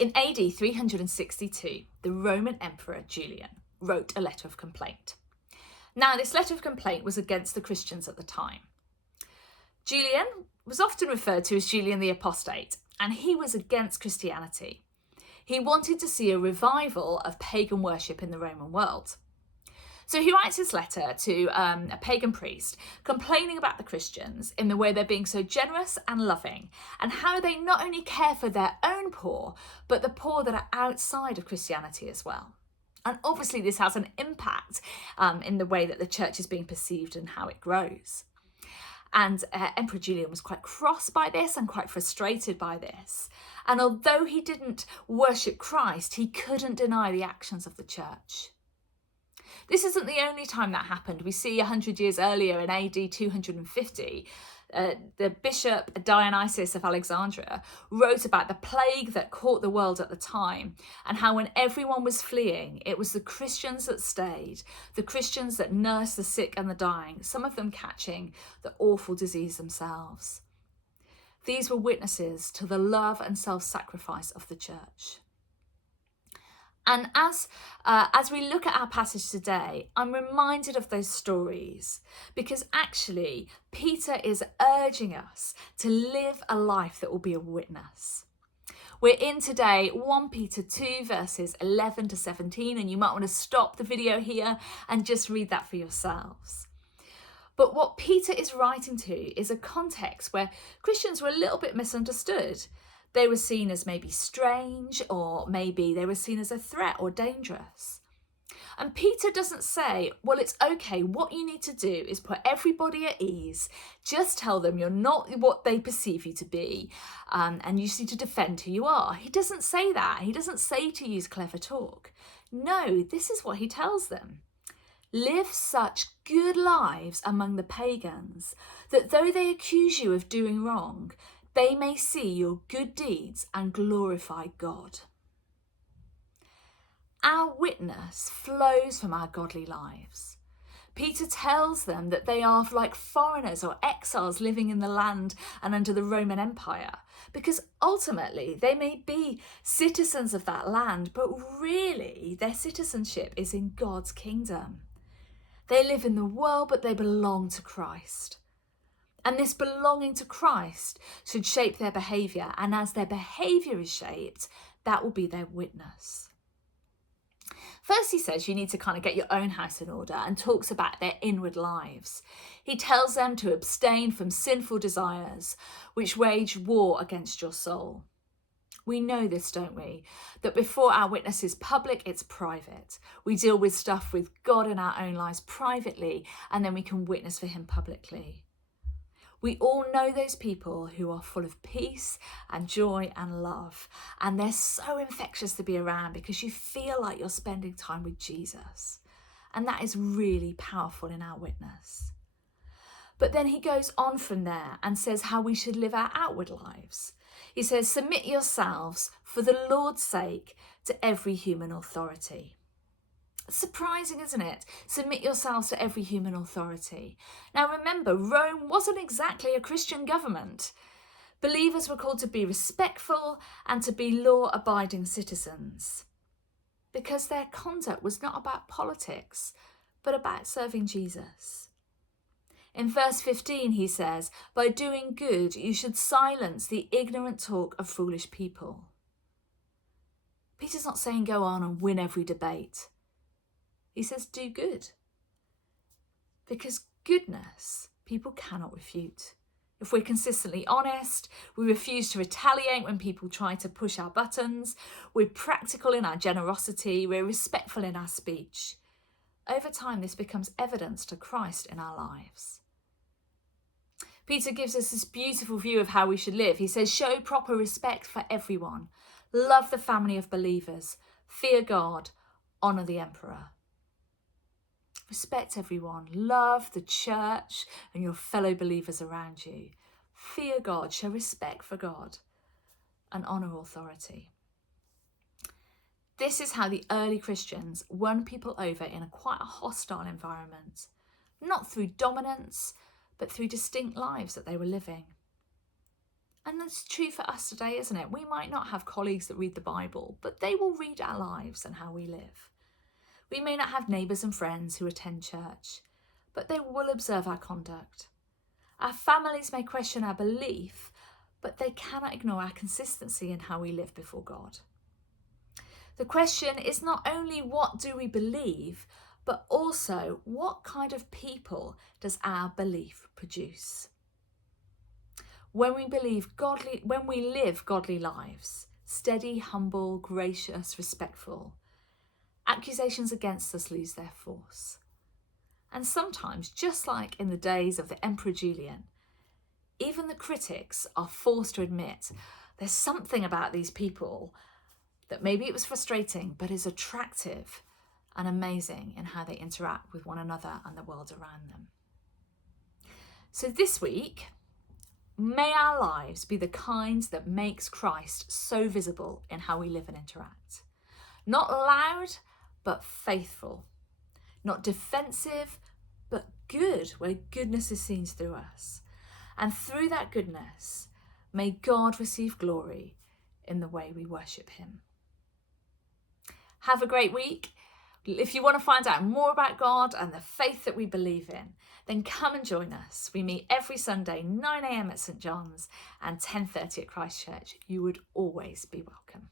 In AD 362, the Roman Emperor Julian wrote a letter of complaint. Now, this letter of complaint was against the Christians at the time. Julian was often referred to as Julian the Apostate, and he was against Christianity. He wanted to see a revival of pagan worship in the Roman world. So he writes this letter to a pagan priest complaining about the Christians in the way they're being so generous and loving, and how they not only care for their own poor, but the poor that are outside of Christianity as well. And obviously this has an impact in the way that the church is being perceived and how it grows. And Emperor Julian was quite cross by this and quite frustrated by this. And although he didn't worship Christ, he couldn't deny the actions of the church. This isn't the only time that happened. We see 100 years earlier in AD 250, the bishop Dionysius of Alexandria wrote about the plague that caught the world at the time, and how when everyone was fleeing, it was the Christians that stayed, the Christians that nursed the sick and the dying, some of them catching the awful disease themselves. These were witnesses to the love and self-sacrifice of the church. And as we look at our passage today, I'm reminded of those stories, because actually Peter is urging us to live a life that will be a witness. We're in today 1 Peter 2 verses 11 to 17, and you might want to stop the video here and just read that for yourselves. But what Peter is writing to is a context where Christians were a little bit misunderstood. They were seen as maybe strange, or maybe they were seen as a threat or dangerous. And Peter doesn't say, well, it's okay, what you need to do is put everybody at ease, just tell them you're not what they perceive you to be, and you just need to defend who you are. He doesn't say that. He doesn't say to use clever talk. No, this is what he tells them. Live such good lives among the pagans that though they accuse you of doing wrong, they may see your good deeds and glorify God. Our witness flows from our godly lives. Peter tells them that they are like foreigners or exiles living in the land and under the Roman Empire, because ultimately they may be citizens of that land, but really their citizenship is in God's kingdom. They live in the world, but they belong to Christ. And this belonging to Christ should shape their behaviour. And as their behaviour is shaped, that will be their witness. First, he says you need to kind of get your own house in order, and talks about their inward lives. He tells them to abstain from sinful desires, which wage war against your soul. We know this, don't we? That before our witness is public, it's private. We deal with stuff with God in our own lives privately, and then we can witness for him publicly. We all know those people who are full of peace and joy and love, and they're so infectious to be around because you feel like you're spending time with Jesus. And that is really powerful in our witness. But then he goes on from there and says how we should live our outward lives. He says, submit yourselves for the Lord's sake to every human authority. Surprising, isn't it? Submit yourselves to every human authority. Now remember, Rome wasn't exactly a Christian government. Believers were called to be respectful and to be law-abiding citizens, because their conduct was not about politics, but about serving Jesus. In verse 15, he says, by doing good, you should silence the ignorant talk of foolish people. Peter's not saying go on and win every debate. He says do good, because goodness people cannot refute. If we're consistently honest, we refuse to retaliate when people try to push our buttons, we're practical in our generosity, we're respectful in our speech. Over time, this becomes evidence to Christ in our lives. Peter gives us this beautiful view of how we should live. He says, show proper respect for everyone, love the family of believers, fear God, honour the emperor. Respect everyone, love the church and your fellow believers around you. Fear God, show respect for God, and honour authority. This is how the early Christians won people over in quite a hostile environment, not through dominance, but through distinct lives that they were living. And that's true for us today, isn't it? We might not have colleagues that read the Bible, but they will read our lives and how we live. We may not have neighbours and friends who attend church, but they will observe our conduct. Our families may question our belief, but they cannot ignore our consistency in how we live before God. The question is not only what do we believe, but also what kind of people does our belief produce? When we live godly lives, steady, humble, gracious, respectful, accusations against us lose their force. And sometimes, just like in the days of the Emperor Julian, even the critics are forced to admit there's something about these people that maybe it was frustrating, but is attractive and amazing in how they interact with one another and the world around them. So this week, may our lives be the kinds that makes Christ so visible in how we live and interact. Not loud, but faithful. Not defensive, but good, where goodness is seen through us. And through that goodness, may God receive glory in the way we worship him. Have a great week. If you want to find out more about God and the faith that we believe in, then come and join us. We meet every Sunday, 9 a.m. at St. John's and 10:30 at Christ Church. You would always be welcome.